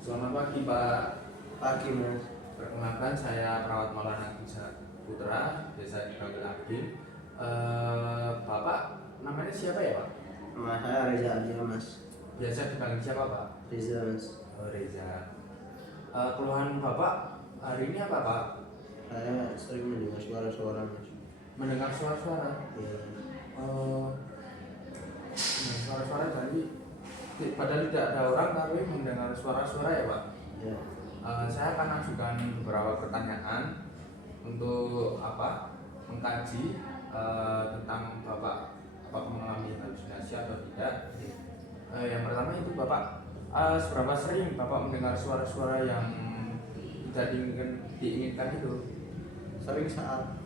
Selamat pagi Pak. Pagi mas. Perkenalkan saya Perawat Maulana Gisa Putra, biasa dipanggil Abdin. Bapak namanya siapa ya Pak? Nama saya Reza Adil mas. Biasa dipanggil siapa Pak? Reza mas. Oh, Reza. Keluhan Bapak hari ini apa Pak? Saya sering mendengar suara-suara mas. Mendengar suara-suara. Ya. Suara-suara tadi. Padahal tidak ada orang tapi mendengar suara-suara ya Pak. Ya. Saya akan ajukan beberapa pertanyaan untuk mengkaji tentang Bapak apakah mengalami halusinasi atau tidak. Yang pertama itu Bapak, seberapa sering Bapak mendengar suara-suara yang tidak diinginkan itu? Sering saat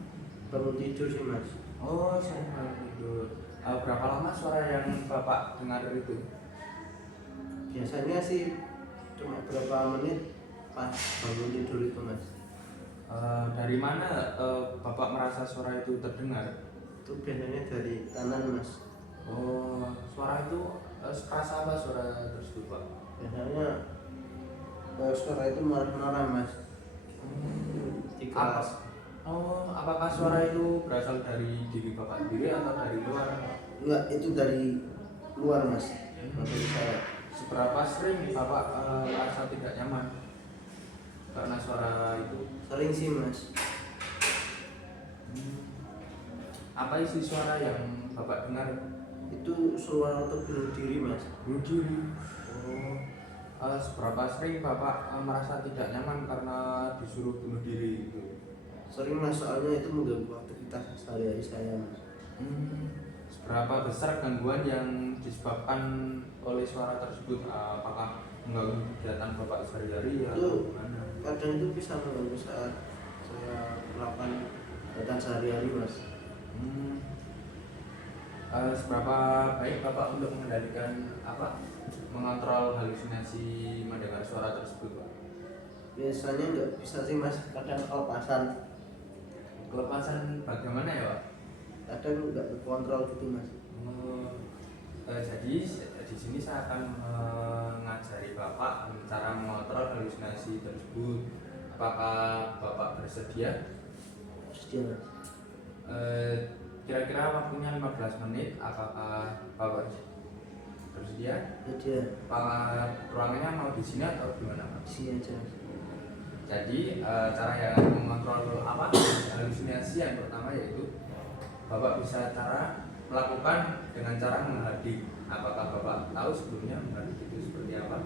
bangun tidur sih mas. Oh, sering bangun tidur. Berapa lama suara yang Bapak dengar itu? Biasanya sih cuma berapa menit pas bangun tidur itu mas. Dari mana Bapak merasa suara itu terdengar? Itu biasanya dari kanan mas. Oh, suara itu sekeras apa suara tersebut Pak? Biasanya suara itu marah-marah mas. Di kelas. Apakah suara itu berasal dari diri Bapak sendiri atau dari luar? Enggak, itu dari luar mas. Menurut saya. Seberapa sering Bapak merasa tidak nyaman karena suara itu? Sering sih mas. Apa isi suara yang Bapak dengar? Itu suara untuk bunuh diri mas. Bunuh diri. Seberapa sering Bapak merasa tidak nyaman karena disuruh bunuh diri itu? Sering mas, soalnya itu mengganggu aktivitas sehari-hari saya mas. Seberapa besar gangguan yang disebabkan oleh suara tersebut? Apakah mengganggu kegiatan Bapak sehari-hari atau gimana? Kadang itu bisa mengganggu saat saya melakukan kegiatan sehari-hari mas. Seberapa baik Bapak untuk mengendalikan mengontrol halusinasi mendengar suara tersebut Pak? Biasanya nggak bisa sih mas, kadang kelepasan. Kelepasan bagaimana ya Pak? Kadang nggak terkontrol gitu mas. Jadi di sini saya akan mengajari Bapak cara mengontrol halusinasi tersebut. Apakah Bapak bersedia? Sedia mas. Kira-kira waktunya 15 menit. Apakah Bapak bersedia? Sedia. Apakah ruangannya mau di sini atau gimana Pak? Di sini aja mas. Jadi cara yang mengontrol halusinasi yang pertama yaitu Bapak bisa melakukan dengan cara menghadik. Apakah Bapak tahu sebelumnya menghadik itu seperti apa?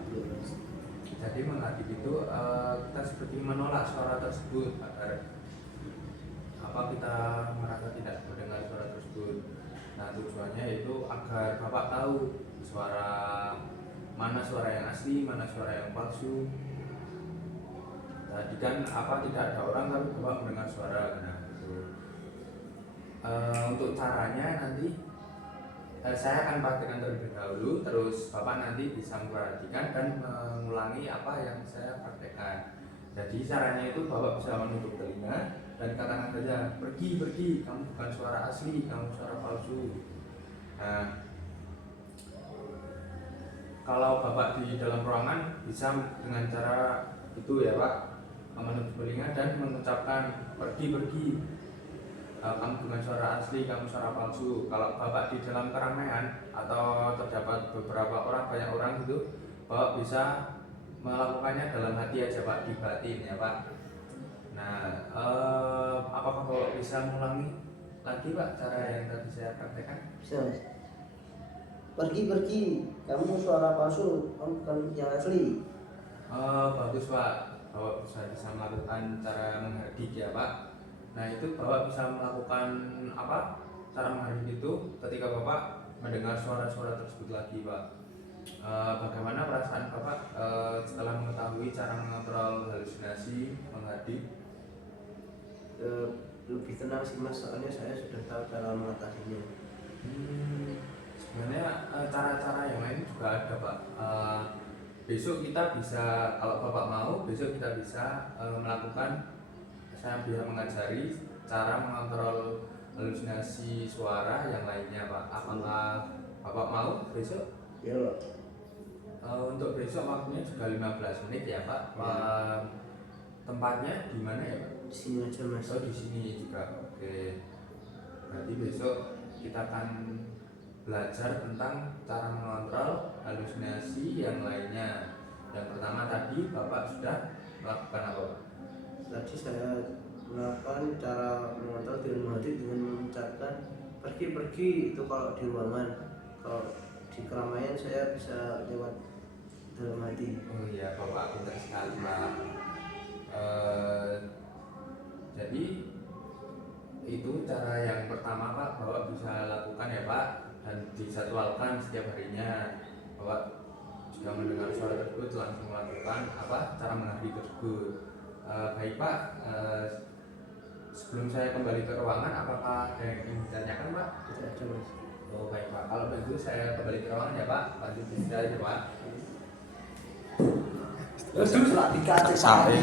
Jadi menghadik itu kita seperti menolak suara tersebut agar kita merasa tidak mendengar suara tersebut. Nah tujuannya itu agar Bapak tahu mana suara yang asli, mana suara yang palsu. Tadi kan tidak ada orang tapi Bapak mendengar suara. Nah itu. Untuk caranya nanti saya akan praktekkan terlebih dahulu, terus Bapak nanti bisa memperhatikan dan mengulangi apa yang saya praktekkan. Jadi caranya itu Bapak bisa menutup telinga dan katakan saja, pergi, kamu bukan suara asli, kamu suara palsu. Nah, kalau Bapak di dalam ruangan bisa dengan cara itu ya Pak, menutup telinga dan mengucapkan pergi, kamu bukan suara asli, kamu suara palsu. Kalau Bapak di dalam keramaian atau terdapat banyak orang gitu, Bapak bisa melakukannya dalam hati aja Pak, di batin ya Pak. Nah, apakah Bapak bisa mengulangi lagi Pak cara yang tadi saya praktekkan? Bisa mas. Pergi, kamu suara palsu, kamu bukan yang asli. Bagus Pak, Bapak bisa melakukan cara menghadik ya Pak. Nah itu Bapak bisa melakukan cara menghadik itu ketika Bapak mendengar suara-suara tersebut lagi Pak. Bagaimana perasaan Bapak setelah mengetahui cara mengontrol halusinasi menghadik? Lebih tenang sih mas, soalnya saya sudah tahu cara mengatasinya. Sebenarnya cara-cara yang lain juga ada Pak. Besok kita bisa, kalau Bapak mau, besok kita bisa saya bisa mengajari cara mengontrol halusinasi suara yang lainnya Pak. Apakah Bapak mau besok? Ya Pak. Untuk besok waktunya juga 15 menit ya Pak. Tempatnya di mana ya Pak? Di sini aja Mas. Oh di sini juga. Oke. Berarti besok kita akan belajar tentang cara mengontrol halusinasi yang lainnya. Yang pertama tadi Bapak sudah melakukan apa Pak? Tadi saya melakukan cara mengontrol diri hati dengan mengucapkan pergi itu kalau di ruangan. Kalau di keramaian saya bisa lewat dalam hati. Oh iya Bapak pintar sekali Pak. Jadi itu cara yang pertama Pak, Bapak bisa lakukan ya Pak, dan dijadwalkan setiap harinya. Bapak jika mendengar suara tersebut langsung melakukan cara menghadapi tersebut. Baik Pak, sebelum saya kembali ke ruangan, apakah ada yang ingin ditanyakan Pak? Tidak ada Mas. Oh baik Pak, kalau begitu saya kembali ke ruangan ya Pak, lanjut istirahat ya Pak. Terus dikatik Sampai